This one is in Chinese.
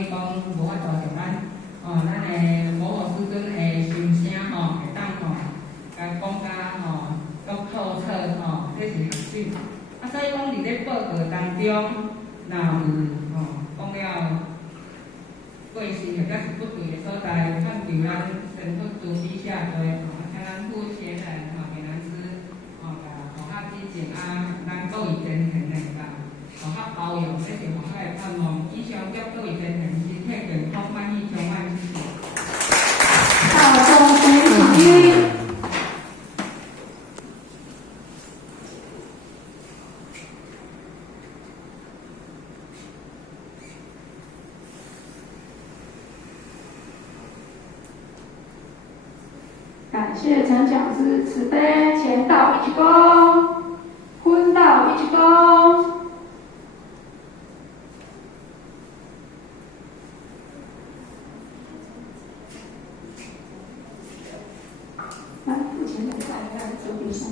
以讲无法造成咱咱的某某师尊的心声会当甲讲甲足透彻这是学水。所以讲伫咧报告当中，若有讲了过失或者是不对的所在，恳求咱神佛慈悲下罪，请咱负前人给咱师甲学校之前咱各位真诚的学校包容，这是学校的盼望。以上祝各位真诚身体健康，万喜充满，谢谢。好，众生起立。感谢陈讲师慈悲，前道一鞠躬，昏道一鞠躬。来，付钱的再来左边上。